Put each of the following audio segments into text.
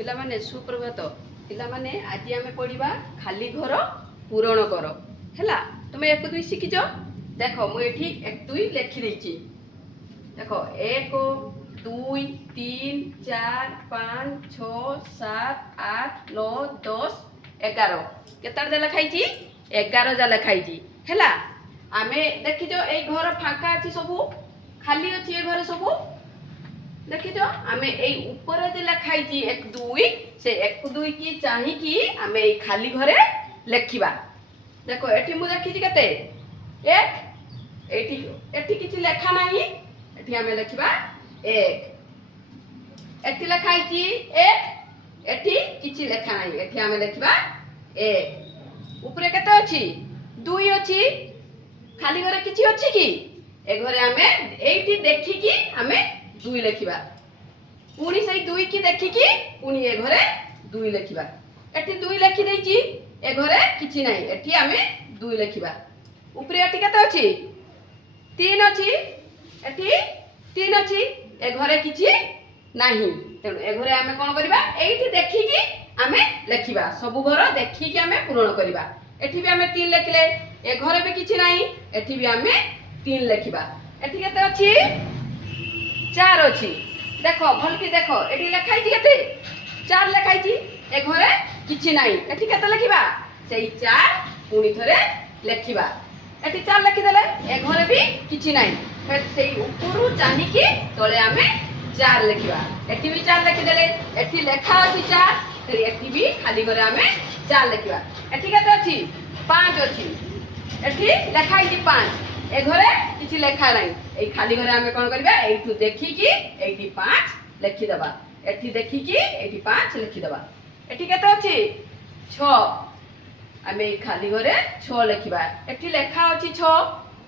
ପିଲାମାନେ ସୁପ୍ରଭାତ। ପିଲାମାନେ ଆଜି ଆମେ ପଢିବା ଖାଲି ଘର ପୂରଣ କର ହେଲା। ତୁମେ 1 2 ଶିଖିଛ? ଦେଖ ମୁଁ ଏଠି 1 2 ଲେଖି ଦେଇଛି। ଦେଖ 1 2 3 4 5 6 7 8 9 10 11 କେତେଟା ଲେଖାଇଛି? 11 ଯା ଲେଖାଇଛି ହେଲା। ଆମେ ଦେଖିଛ ଏଇ ଘର ଫାଙ୍କା ଅଛି, ସବୁ ଖାଲି ଅଛି ଏ ଘରେ ସବୁ देखिज आमे एई ऊपर जे लिखाई 1 2 से 1 2 की चाहिकी आमे एई खाली घरे लेखिबा। देखो एठी मु देखि केते 1 एठी एठी किछि लेखा नाही, एठी आमे लेखिबा 1। एठी लिखाई 1 एठी किछि लेखा नाही, एठी आमे लेखिबा 1। ऊपर केते अछि? 2 अछि। खाली घरे किछि अछि की? ए घरे आमे एठी देखि की आमे 2 लेखिबा। पुणी से 2 की देखिकी पुणी ए घरे 2 लेखिबा। एठी 2 लेखि देइची, ए घरे किछि नाही, एठी आमे 2 लेखिबा। ऊपरे एठी केते अछि? 3 अछि। एठी 3 अछि, ए घरे किछि नाही, तेणु ए घरे आमे कोन करिबा? एठी देखिकी आमे लेखिबा। सब घर देखिकी आमे पूर्ण करिबा। एठी भी आमे 3 लेखिले, ए घरे भी किछि नाही, एठी भी आमे 3 लेखिबा। एठी केते अछि? 4 अछि। देखो भलकी देखो एठी लेखाई केते? 4 लेखाई। ए घरे किछि नाही, एठी केते लेखिबा? सेई 4 पुणी थरे लेखिबा। एठी 4 लेखि देले, ए घरे भी किछि नाही, फिर सेई ऊपरु चाहिकी तळे आमे 4 लेखिबा। एठी भी 4 लेखि देले, एठी लेखा अछि 4, फिर एठी भी खाली घरे आमे 4 लेखिबा। एठी केते अछि? 5 अछि। एठी लेखाई 5, ए घरे किछि लेखा नाही, ए खाली घरे आमे कोन करबा? एठू देखिकी एठी 5 लेखि दबा। एठी देखिकी एठी 5 लेखि दबा। एठी केते अछि? 6, आमे ए खाली घरे 6 लेखिबा। एठी लेखा अछि 6,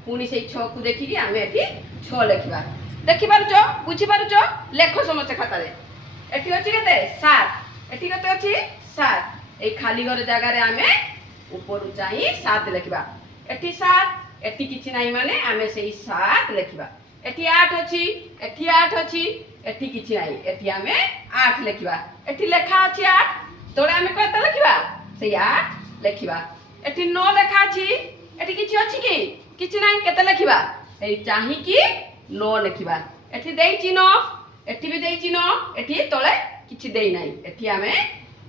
पुणी सेई 6 को देखिकी आमे एठी 6 लेखिबा। देखि पारुचो? बुझी पारुचो? लेखो समस्त खातारे। एठी अछि केते? 7। एठी केते अछि? 7। ए खाली घरे जागा रे आमे ऊपर चाहि 7 लेखिबा। एठी 7, एठी किछि नाही माने आमे सेई 7 लेखिबा। एठी 8 अछि। एठी 8 अछि, एठी किछि नाही, एठी आमे 8 लेखिबा। एठी लेखा अछि 8, तळे आमे केते लेखिबा? सेई 8 लेखिबा। एठी 9 लेखा अछि। एठी किछि अछि की? किछि नाही, केते लेखिबा? एई चाहि की 9 लेखिबा। एठी देइछि 9, एठी भी देइछि 9, एठी तळे किछि देइ नाही, एठी आमे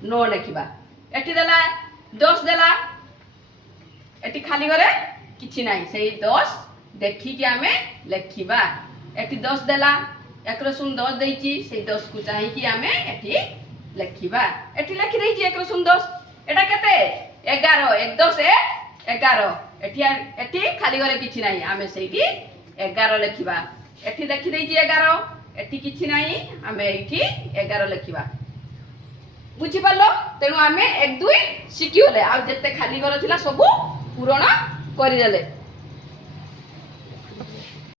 9 लेखिबा। एठी देला 10 देला, एठी खाली घरे किछि नाही, सेई 10 देखिकी आमे लेखिबा। एठी 10 देला, 1 रसुन 10 देइछि, सेई 10 को चाहिकी आमे एठी लेखिबा। एठी लेखि देइछि 1 रसुन 10। एटा केते? 11। 1 10 11। एठी एठी खाली घरे किछि नाही, आमे सेइठी 11 लेखिबा। एठी देखि देइछि 11, एठी किछि नाही, आमे एठी 11 लेखिबा। बुझी पालो? तेणु आमे 1 2 शिखिगले, आ जेते खाली घर थिला सबु पूरण करिदेले।